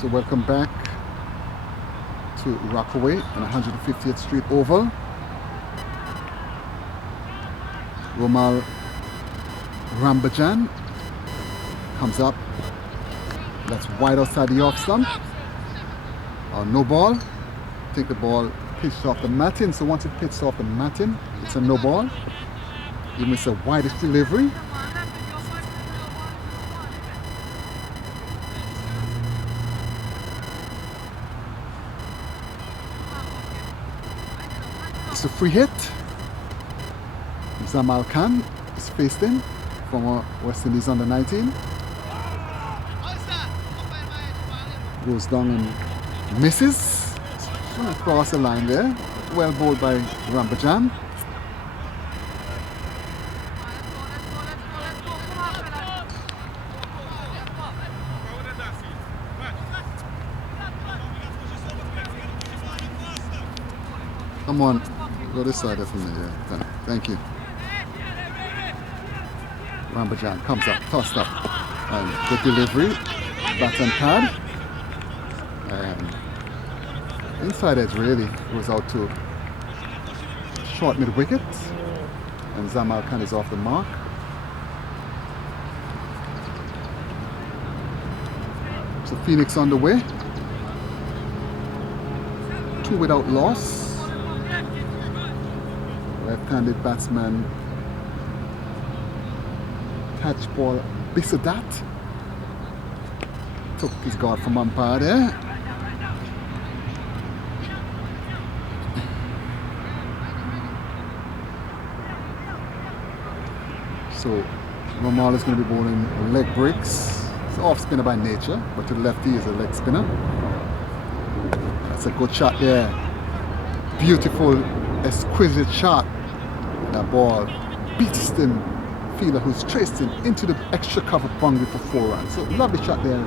So welcome back to Rockaway on 150th Street Oval. Zamal Rambajan comes up. That's wide outside the off stump. No ball. I think the ball pitched off the matting. So once it pitched off the matting, it's a no ball. Even it's a widest delivery. It's a free hit. Zamal Khan is faced in from West Indies under 19. Goes down and misses. Trying to cross the line there. Well bowled by Rambajan. Come on, go this side of me. Yeah, thank you. Rambajan comes up, tossed up, and good delivery, bat and pad. Inside edge really goes out to short mid wicket, and Zamal Khan is off the mark. So Phoenix on the way, 2 without loss. Left-handed batsman Tejpaul Bishudat took his guard from umpire there. So Zamal is going to be bowling leg breaks. He's off spinner by nature, but to the lefty is a leg spinner. That's a good shot there. Beautiful, exquisite shot. That ball beats the fielder who's traced him into the extra cover boundary for 4 runs. So lovely shot there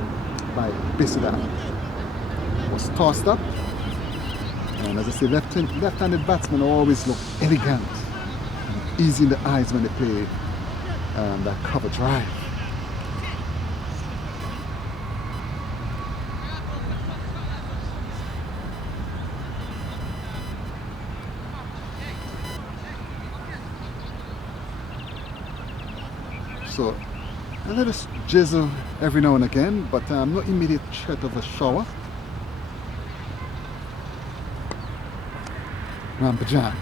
by Bishudat. Was tossed up. And as I say, left-handed batsmen always look elegant and easy in the eyes when they play that cover drive. So a little drizzle every now and again, but no immediate threat of a shower. Rambajan,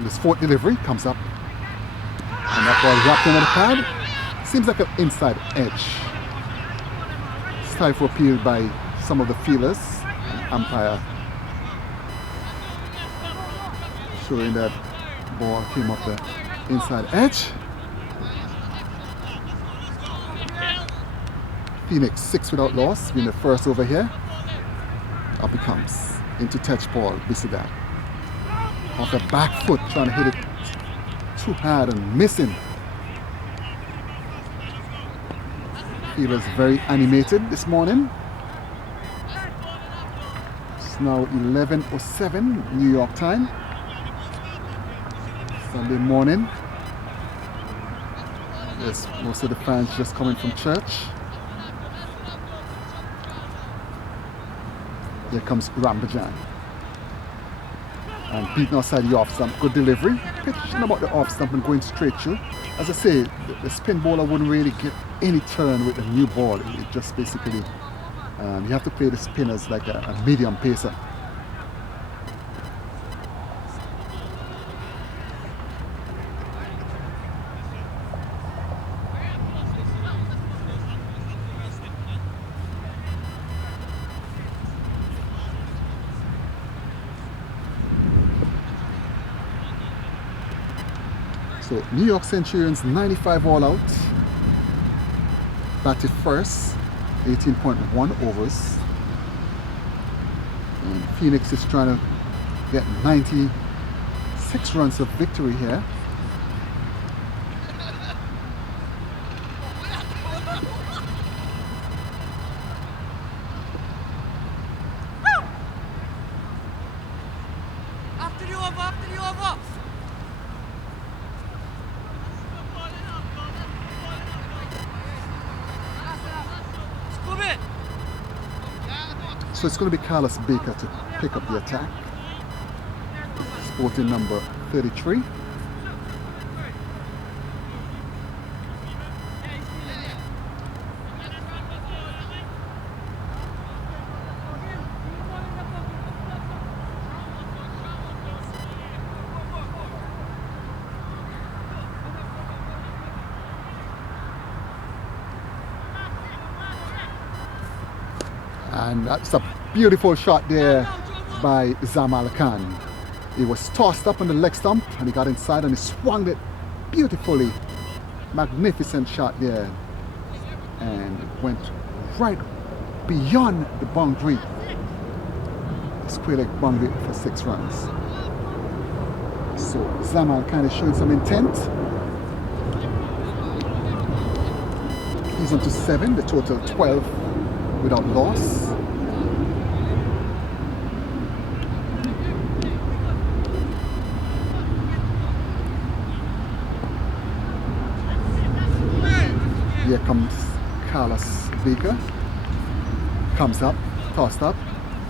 this 4th delivery comes up, and that ball wrapped into the pad. Seems like an inside edge. Stifle appeal by some of the fielders. Umpire showing that ball came off the inside edge. Phoenix 6 without loss, being the first over here. Up he comes into Tejpaul Bishudat. Off the back foot, trying to hit it too hard and missing. Fielders very animated this morning. It's now 11:07 New York time. Sunday morning. Yes, most of the fans just coming from church. Here comes Rambajan. And beating outside the off stump. Good delivery. Pitching about the off stump and going straight through. As I say, the spin bowler wouldn't really get any turn with a new ball. It just basically, you have to play the spinners like a medium pacer. So New York Centurions 95 all out, batted first, 18.1 overs. And Phoenix is trying to get 96 runs of victory here. After you over. So it's going to be Carlos Baker to pick up the attack. Sporting number 33. And that's a beautiful shot there by Zamal Khan. He was tossed up on the leg stump and he got inside and he swung it beautifully. Magnificent shot there. And went right beyond the boundary. Square leg boundary for 6 runs. So Zamal Khan is showing some intent. He's on to 7, the total 12 without loss. Here comes Carlos Baker. Comes up, tossed up,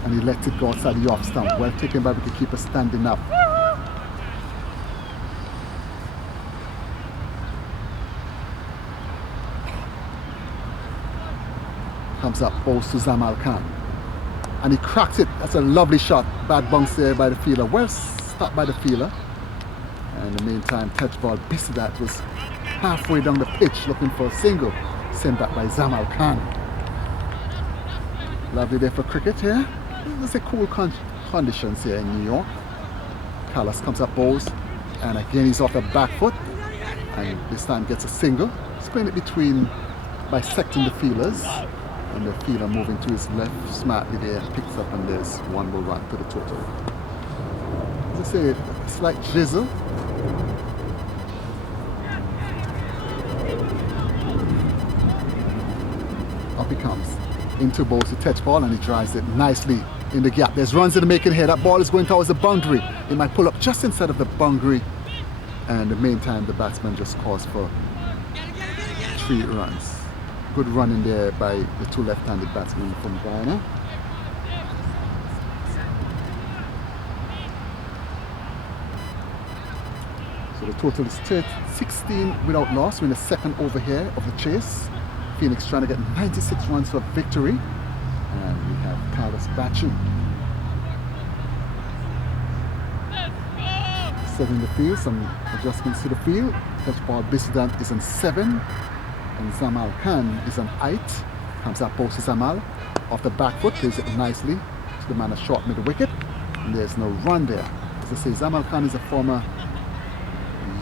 and he lets it go outside the off stump. Well taken by the wicketkeeper standing up. Comes up, bowls to Zamal Khan. And he cracks it. That's a lovely shot. Bad bounce there by the fielder. Well stopped by the fielder. And in the meantime, Tejpaul Bishudat was halfway down the pitch looking for a single. Sent back by Zamal Khan. Lovely day for cricket here. There's a cool conditions here in New York. Carlos comes up, bowls. And again he's off the back foot. And this time gets a single. He's playing it between, bisecting the fielders. And the fielder moving to his left smartly there, picks up, and there's 1 more run to the total. As I say, a slight drizzle. Up he comes. Into bowls to Tejpaul, and he drives it nicely in the gap. There's runs in the making here. That ball is going towards the boundary. It might pull up just inside of the boundary. And in the meantime, the batsman just calls for 3 runs. Good run in there by the 2 left-handed batsmen from Guyana. So the total is 16 without loss. We're in the 2nd over here of the chase. Phoenix trying to get 96 runs for victory. And we have Carlos Bachu. Setting the field, some adjustments to the field. Tejpaul Bishudat is on 7. And Zamal Khan is on 8. Comes up, post to Zamal. Off the back foot, plays it nicely to the man a short mid wicket. And there's no run there. As I say, Zamal Khan is a former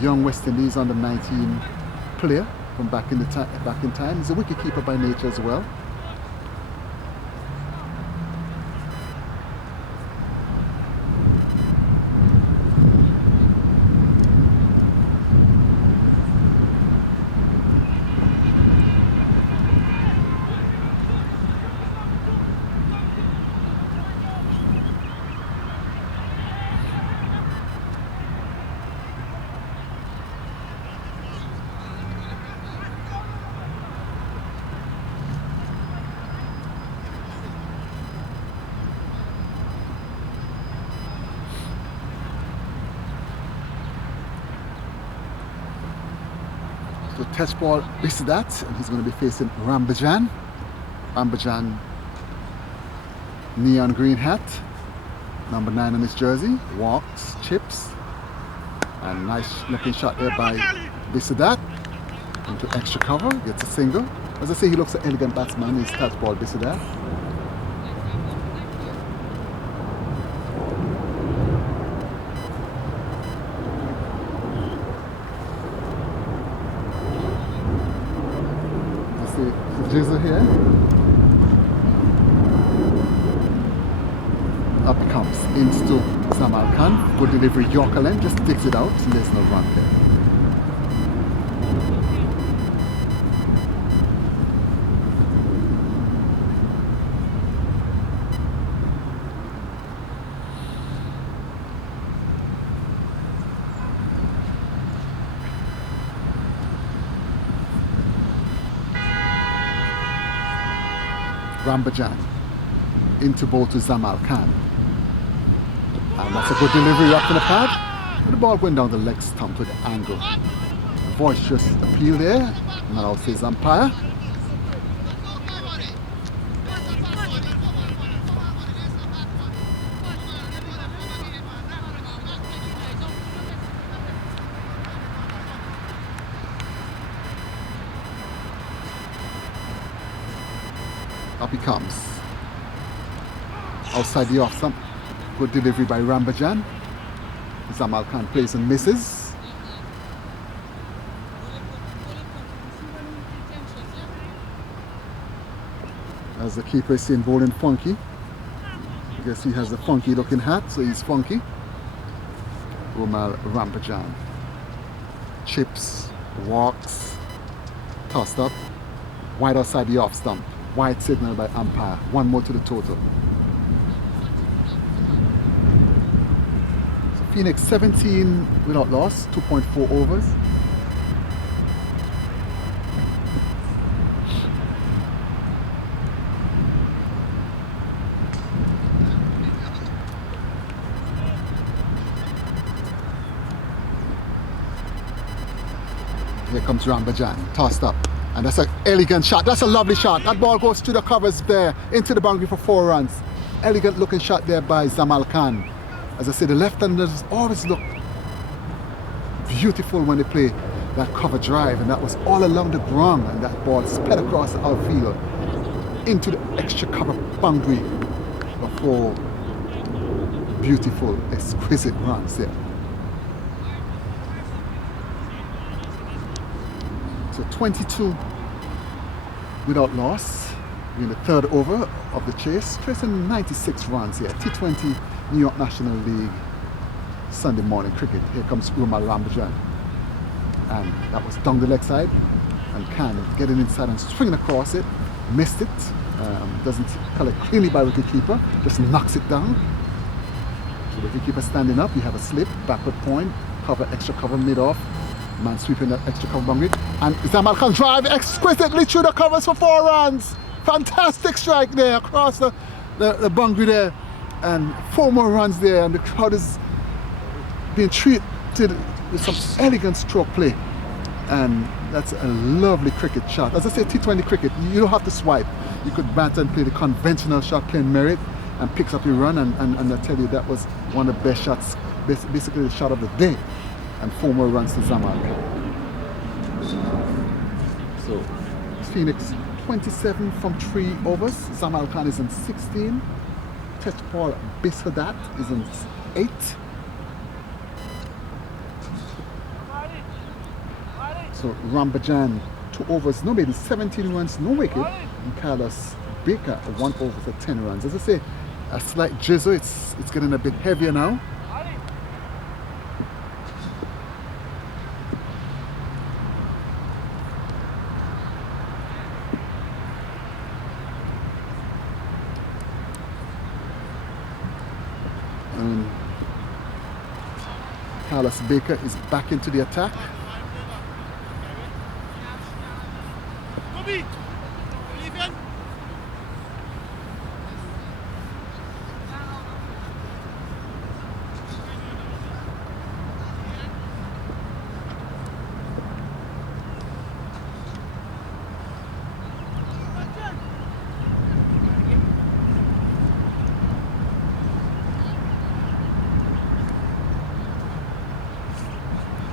young West Indies under 19 player from back in time. He's a wicketkeeper by nature as well. So Tejpaul Bishudat, and he's going to be facing Rambajan. Rambajan, neon green hat, number 9 on his jersey, walks, chips, and nice looking shot there by Bishudat into extra cover, gets a single. As I say, he looks an elegant batsman. He's Tejpaul Bishudat. Drizzle here. Up comes into Zamal Khan. Good delivery, Yorker line, just digs it out, and there's no run there. Rambajan. into ball to Zamal Khan. And that's a good delivery up to the pad. And the ball going down the leg stump with the angle. The voice just appeal there. Now says umpire. Up he comes. Outside the off stump. Good delivery by Rambajan. Zamal Khan plays and misses. As the keeper is saying, bowling funky. I guess he has a funky looking hat, so he's funky. Zamal Rambajan. Chips, walks, tossed up. Wide outside the off stump. Wide signal by umpire. One more to the total. So Phoenix 17 without loss, 2.4 overs. Here comes Rambajan, tossed up. And that's an elegant shot. That's a lovely shot. That ball goes through the covers there, into the boundary for 4 runs. Elegant looking shot there by Zamal Khan. As I say, the left-handers always look beautiful when they play that cover drive. And that was all along the ground. And that ball sped across the outfield into the extra cover boundary for 4 beautiful, exquisite runs there. So 22 without loss in the 3rd over of the chase, chasing 96 runs here. T20 New York National League Sunday morning cricket. Here comes Zamal Rambajan, and that was down the leg side, and Khan getting inside and swinging across it, missed it. Doesn't collect cleanly by wicketkeeper, just knocks it down. So the wicketkeeper standing up, you have a slip, backward point, cover, extra cover mid-off. Man sweeping that extra cover boundary. And Zamal Khan drive exquisitely through the covers for 4 runs. Fantastic strike there across the boundary there. And 4 more runs there. And the crowd is being treated with some elegant stroke play. And that's a lovely cricket shot. As I say, T20 cricket, you don't have to swipe. You could bat and play the conventional shot, playing merit, and picks up your run. And I tell you, that was one of the best shots, basically the shot of the day. And 4 more runs to Zamal. So Phoenix 27 from 3 overs. Zamal Khan is in 16. Tejpaul Bishudat is in 8. So Rambajan 2 overs, no maiden, 17 runs, no wicket. And Carlos Baker 1 over for 10 runs. As I say, a slight drizzle. It's getting a bit heavier now. Carlos Baker is back into the attack.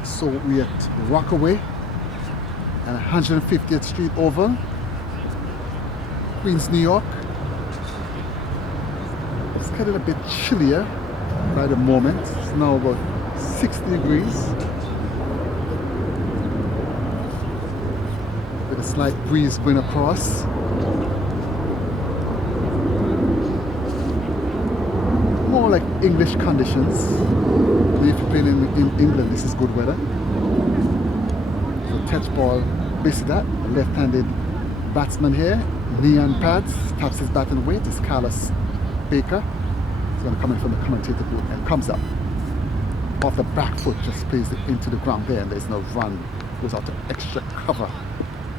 So we're at Rockaway and 150th Street Oval, Queens, New York. It's getting a bit chillier by the moment. It's now about 60 degrees with a slight breeze going across. More like English conditions. If you're playing in England, this is good weather. So Tejpaul Bishudat, a left-handed batsman here. Knee and pads, taps his batting weight. Is Carlos Baker. He's going to come in from the commentator booth and comes up. Off the back foot, just plays it into the ground there, and there's no run. Goes out to extra cover.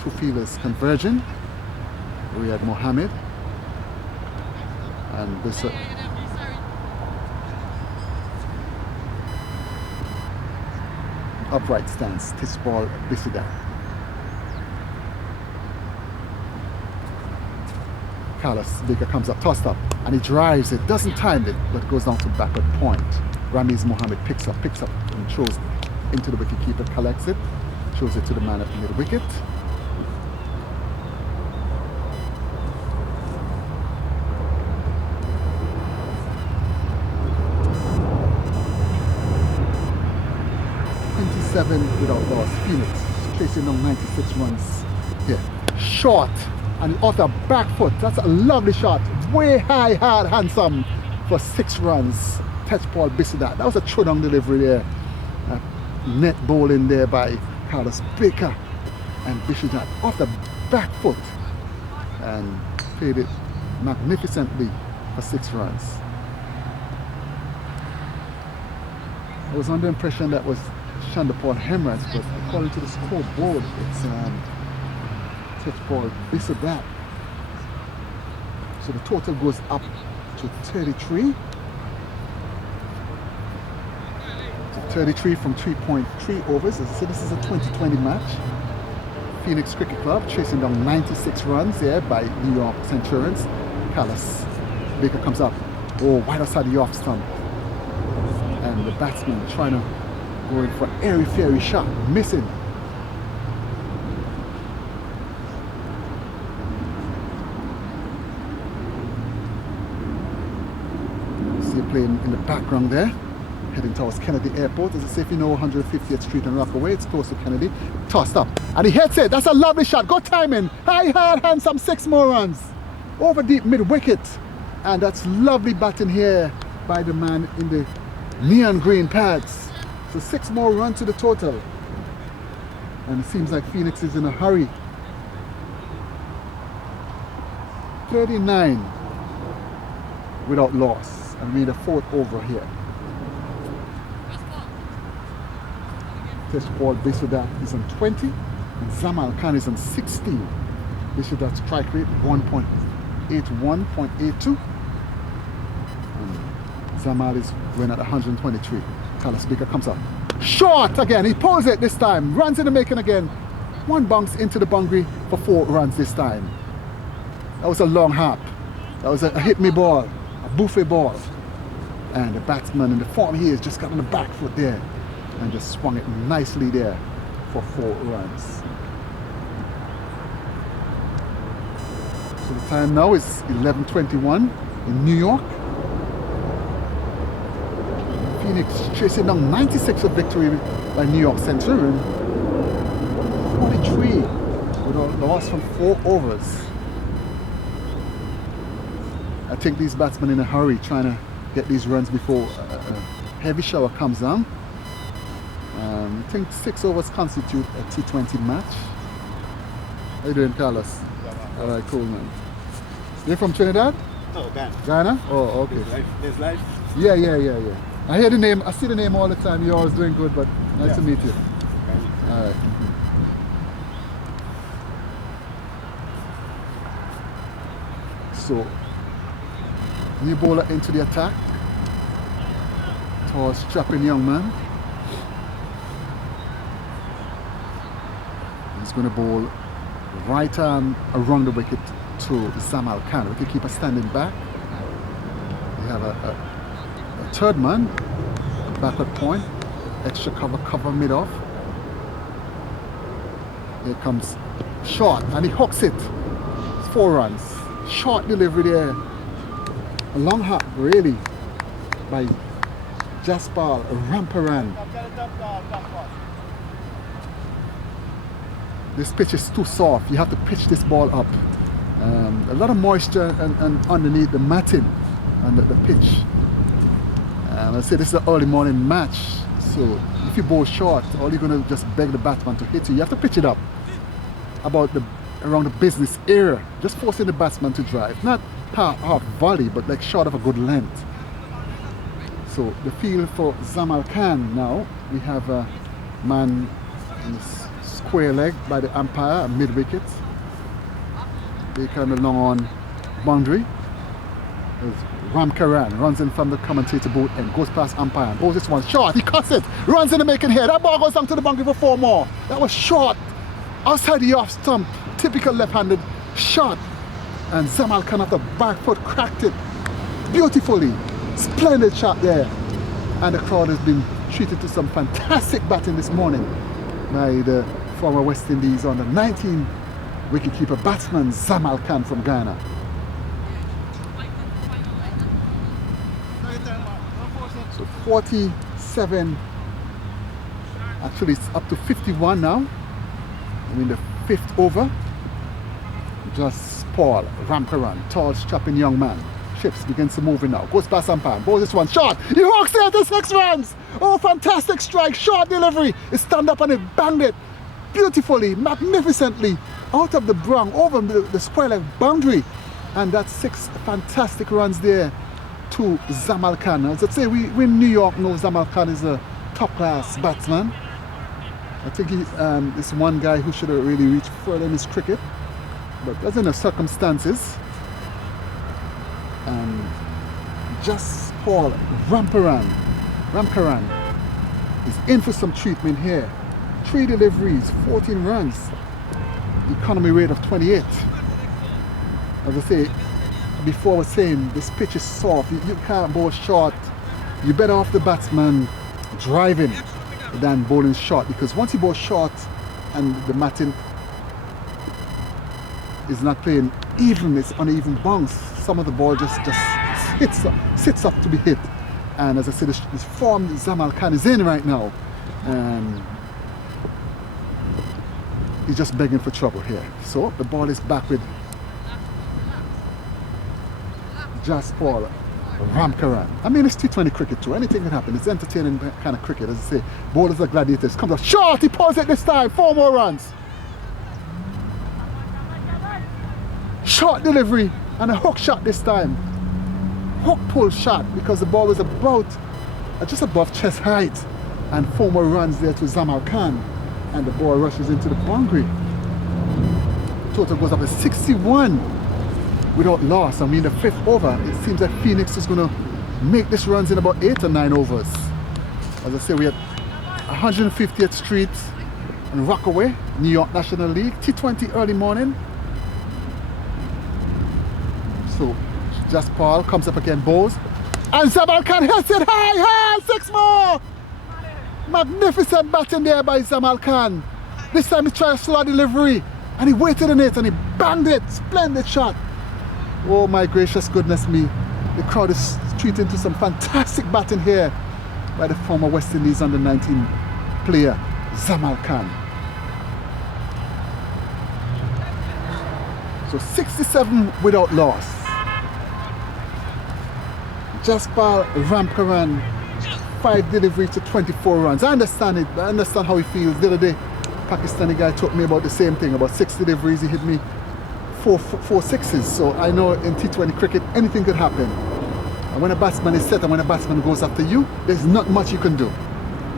2 fielders converging. Riyad Mohammed And this upright stance, Tejpaul Bishudat. Carlos Baker comes up, tossed up, and he drives it, doesn't time it, but goes down to backward point. Ramiz Mohammed picks up and throws into the wicket keeper, collects it, throws it to the man at the mid wicket. Without loss. Phoenix chasing on 96 runs here. Short and off the back foot. That's a lovely shot. Way high, hard, handsome for 6 runs. Tejpaul Bishudat. That was a throw-down delivery there. Net bowling there by Carlos Baker and Bishudat off the back foot and played it magnificently for 6 runs. I was under the impression that was Tejpaul hemorrhage, but according to the scoreboard, it's Tejpaul Bishudat. So the total goes up to 33. So 33 from 3.3 overs. As I said, this is a 2020 match. Phoenix Cricket Club chasing down 96 runs there by New York Centurions. Carlos Baker comes up. Oh, wide outside the off stump. And the batsman trying to go in for an airy-fairy shot, missing. See a plane in the background there, heading towards Kennedy Airport. As I say, if you know 150th Street and Rockaway, it's close to Kennedy. Tossed up, and he hits it. That's a lovely shot. Good timing. High, hard, handsome. 6 more runs. Over deep mid-wicket. And that's lovely batting here by the man in the neon green pads. So 6 more runs to the total. And it seems like Phoenix is in a hurry. 39 without loss. And we need a 4th over here. Tejpaul Bishudat is on 20. And Zamal Khan is on 16. Bishudat's strike rate 1.81.82. Zamal is going at 123. Carlos Baker comes up. Short again. He pulls it this time. Runs in the making again. 1 bounce into the boundary for 4 runs this time. That was a long hop. That was a hit me ball. A buffet ball. And the batsman in the form he is just got on the back foot there. And just swung it nicely there for 4 runs. So the time now is 11:21 in New York. Phoenix chasing down 96 of victory by New York Centurion. 43 without loss from 4 overs. I think these batsmen in a hurry trying to get these runs before a heavy shower comes down. I think 6 overs constitute a T20 match. How you doing, Carlos? Alright, cool, man. You're from Trinidad? No, Ghana. Ghana? Oh, okay. There's life. Yeah. I hear the name, I see the name all the time. You're always doing good, but nice to meet you. Alright. So, new bowler into the attack. Tall, strapping young man. He's going to bowl right arm around the wicket to Zamal Khan. Wicketkeeper standing back. We have a 3rd man, backward point, extra cover mid-off. Here comes short, and he hooks it. 4 runs. Short delivery there. A long hop, really, by Tejpaul Ramparan. This pitch is too soft. You have to pitch this ball up. A lot of moisture and underneath the matting and the pitch. I say this is an early morning match, so if you bowl short, all you're going to just beg the batsman to hit you. You have to pitch it up around the business area, just forcing the batsman to drive. Not half volley, but like short of a good length. So the field for Zamal Khan now. We have a man in the square leg by the umpire, mid wicket. They kind of long on boundary. There's Ramkaran runs in from the commentator booth and goes past umpire. Bowls this one short. He cuts it. Runs in the making here. That ball goes down to the boundary for 4 more. That was short. Outside the off stump. Typical left-handed shot. And Zamal Khan off the back foot cracked it beautifully. Splendid shot there. And the crowd has been treated to some fantastic batting this morning by the former West Indies under 19 wicketkeeper batsman Zamal Khan from Ghana. So 47, actually it's up to 51 now. I'm in the 5th over. Just Paul Ramkaran, tall, strapping young man. Ships begins to move in now. Goes past umpire. Bowls this one short. He hooks it to 6 runs. Oh, fantastic strike. Short delivery. He stand up and he banged it beautifully, magnificently out of the brung over the square leg boundary. And that's 6 fantastic runs there to Zamal Khan. As I say, we in New York know Zamal Khan is a top-class batsman. I think he's this one guy who should have really reached further in his cricket, but because of the circumstances. Just Paul Ramkaran is in for some treatment here. 3 deliveries, 14 runs, economy rate of 28. As I say, before I was saying, this pitch is soft. You can't bowl short. You're better off the batsman driving than bowling short, because once you bowl short and the matting is not playing even, it's uneven bounce, some of the ball just sits up to be hit. And as I said, this form Zamal Khan is in right now, and he's just begging for trouble here. So the ball is back with Tejpaul Ramkaran. I mean, it's T20 cricket too. Anything can happen. It's entertaining kind of cricket. As I say, bowlers are gladiators. Comes up short. He pulls it this time. 4 more runs. Short delivery and a hook shot this time. Hook pull shot, because the ball was about just above chest height, and 4 more runs there to Zamal Khan, and the ball rushes into the boundary. Total goes up to 61 without loss. I mean, the 5th over, it seems that Phoenix is going to make this runs in about 8 or 9 overs. As I say, we had 150th Street and Rockaway, New York National League, T20 early morning. So Tejpaul comes up again, bowls, and Zamal Khan hits it high, 6 more! Magnificent batting there by Zamal Khan. This time he tried a slow delivery, and he waited in it and he banged it. Splendid shot. Oh my gracious goodness me. The crowd is treating to some fantastic batting here by the former West Indies under 19 player Zamal Khan. So 67 without loss. Tejpaul Ramkaran, 5 deliveries to 24 runs. I understand it. I understand how he feels. The other day, Pakistani guy told me about the same thing. About 6 deliveries, he hit me 4 sixes. So I know in T20 cricket, anything could happen. And when a batsman is set and when a batsman goes after you, there's not much you can do.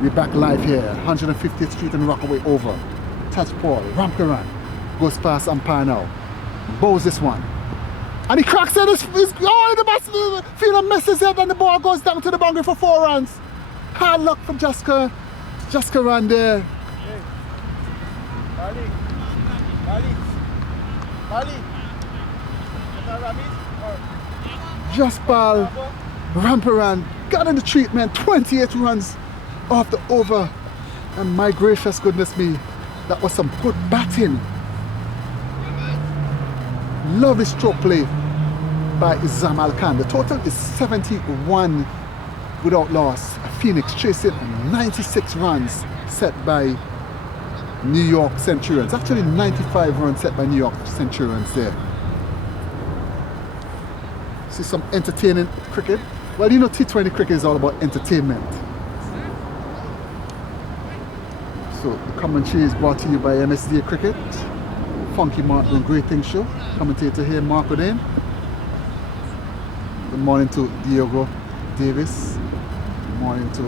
We're back live here, 150th Street and Rockaway over. Tejpaul Ramkaran goes past umpire now. Bowls this one. And he cracks it. The batsman fielder misses it, and the ball goes down to the boundary for 4 runs. Hard luck for Jaska ran there. Tejpaul Ramkaran got in the treatment, 28 runs off the over. And my gracious goodness me, that was some good batting. Lovely stroke play by Zamal Khan. The total is 71 without loss. Phoenix chasing 96 runs set by New York Centurions. Actually 95 runs set by New York Centurions there. See some entertaining cricket. Well, you know, T20 cricket is all about entertainment. So the commentary is brought to you by MSDA Cricket. Funky Martin and Great Things Show. Commentator here, Mark O'Dane. Good morning to Diego Davis. Good morning to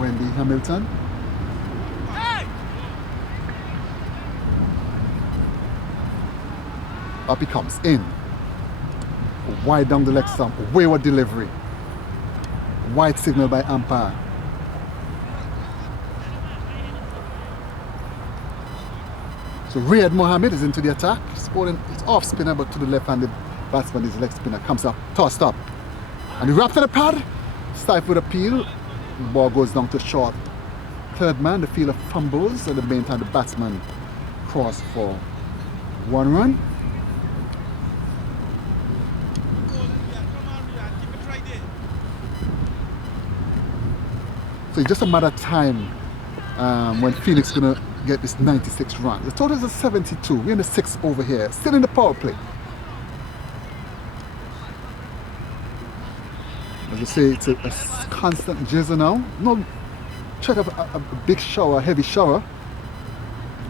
Wendy Hamilton. Hey! Up he comes in. Wide down the leg stump, wayward delivery. Wide signal by umpire. So Riyad Mohammed is into the attack. It's off spinner, but to the left-handed batsman, his leg spinner comes up, tossed up. And he wrapped in the pad. Stifled appeal. The ball goes down to short. Third man, the fielder fumbles. At the meantime, the batsman cross for 1 run. So it's just a matter of time when Phoenix is going to get this 96 run. The total is 72. We're in the 6th over here. Still in the power play. As I say, it's a constant jizzle now. No threat of a big shower, a heavy shower.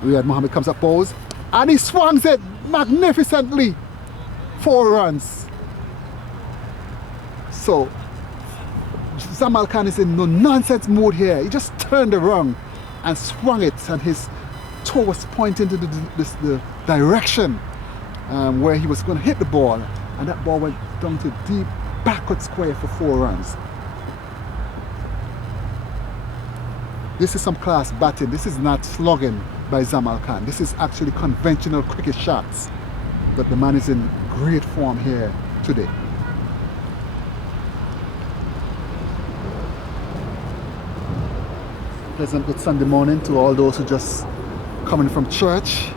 Riyad Mohammed comes up, pose, and he swings it magnificently. 4 runs. So Zamal Khan is in no nonsense mode here. He just turned around and swung it, and his toe was pointing to the direction where he was going to hit the ball, and that ball went down to deep backward square for 4 runs. This is some class batting. This is not slugging by Zamal Khan. This is actually conventional cricket shots. But the man is in great form here today. Pleasant good Sunday morning to all those who just coming from church.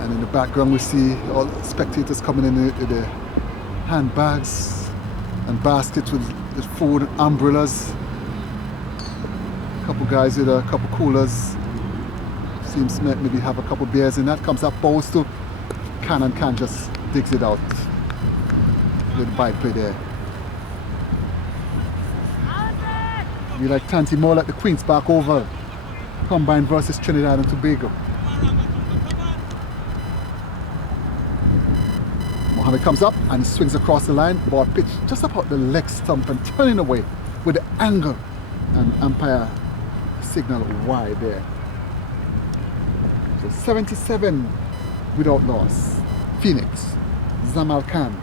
And in the background we see all the spectators coming in with the handbags and baskets with food, umbrellas. A couple guys with a couple coolers. Seems maybe have a couple beers in that. Comes up, bowls to Can just digs it out with the byplay there. We like Tanti more like the Queen's Park Oval combined versus Trinidad and Tobago. Mohammed comes up and swings across the line. Ball pitched just about the leg stump and turning away with the angle, and umpire signal wide there. So 77 without loss. Phoenix. Zamal Khan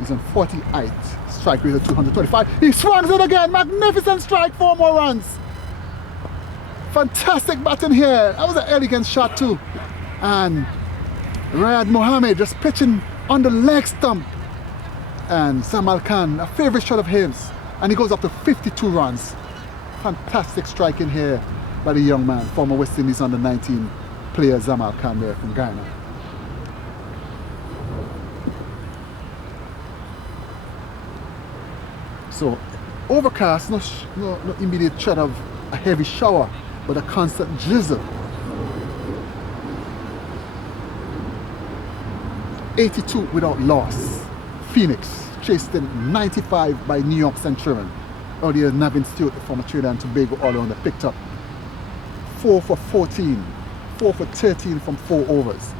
is on 48. Strike rate of 225. He swings it again. Magnificent strike. 4 more runs. Fantastic batting here. That was an elegant shot too. And Riyad Mohammed just pitching on the leg stump. And Zamal Khan, a favorite shot of his. And he goes up to 52 runs. Fantastic strike in here by the young man, former West Indies under 19 player Zamal Khan there from Ghana. So overcast, no immediate threat of a heavy shower, but a constant drizzle. 82 without loss. Phoenix chased in 95 by New York Centurion. Earlier, Navin Stewart, the former Trinidad and Tobago all-rounder, picked up 4 for 14, 4 for 13 from 4 overs.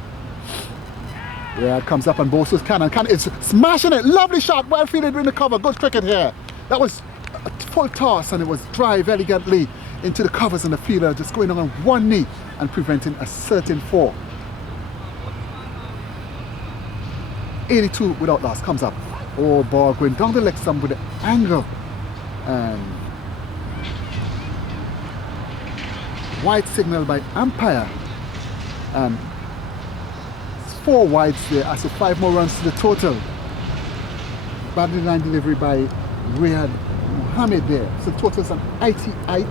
Riyad comes up and bowls with Can is smashing it. Lovely shot, well fielded in the cover. Good cricket here. That was a full toss and it was drive elegantly into the covers, and the fielder just going on one knee and preventing a certain 4. 82 without loss comes up. Oh, ball going down the leg stump with the angle. And wide signal by umpire. And 4 wides there, so 5 more runs to the total. Badly line delivery by Riyad Mohammed there. So total is an 88.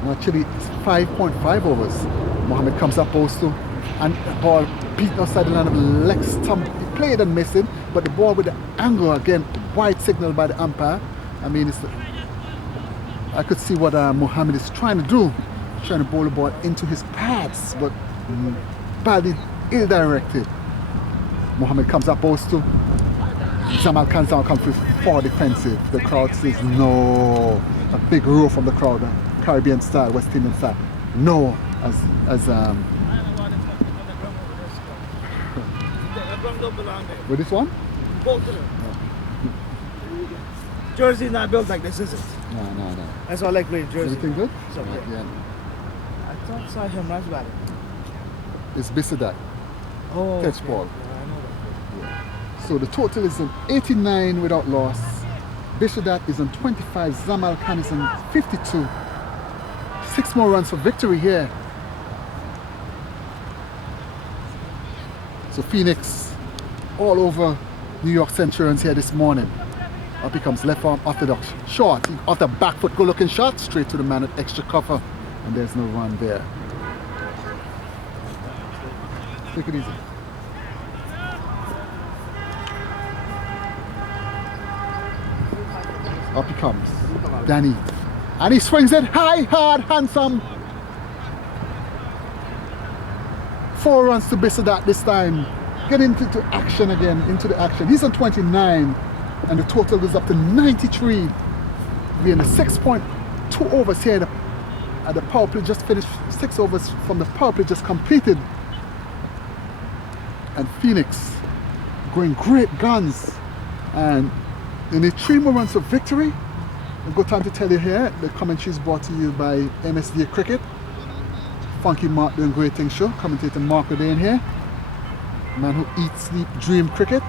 And actually it's 5.5 overs. Mohammed comes up also, and the ball beat outside the line of the leg stump. He played and missing, but the ball with the angle again, wide signal by the umpire. I mean, I could see what Mohammed is trying to do. Trying to bowl the ball into his pads, but badly ill-directed. Mohammed comes up also. Zamal Khan now comes with 4 defensive. The crowd says no. A big roar from the crowd, Caribbean style, West Indian style. No, as with this one? Both of them. Jersey not built like this, is it? No. That's why I like playing jersey. Everything good? It's okay. Yeah. I thought I saw him last batting. It's Bishudat. Oh, Tejpaul. okay. Yeah, I know that. So the total is an 89 without loss. Bishudat is on 25. Zamal Khan is on 52. 6 more runs for victory here. So Phoenix all over New York Centurions here this morning. Up he comes, left arm off the short, off the back foot, good looking shot, straight to the man at extra cover, and there's no run there. Take it easy. Up he comes, Danny, and he swings it high, hard, handsome. 4 runs to Bishudat this time. Get into action again, into the action. He's on 29, and the total goes up to 93. We're in the 6.2 overs here at the power play. Just finished 6 overs from the power play just completed. And Phoenix going great guns. And they need 3 more runs of victory. A good time to tell you here, the commentary is brought to you by MSV Cricket. Funky Mark doing great things show. Commentator Mark O'Dane here. Man who eats, sleep, dream cricket.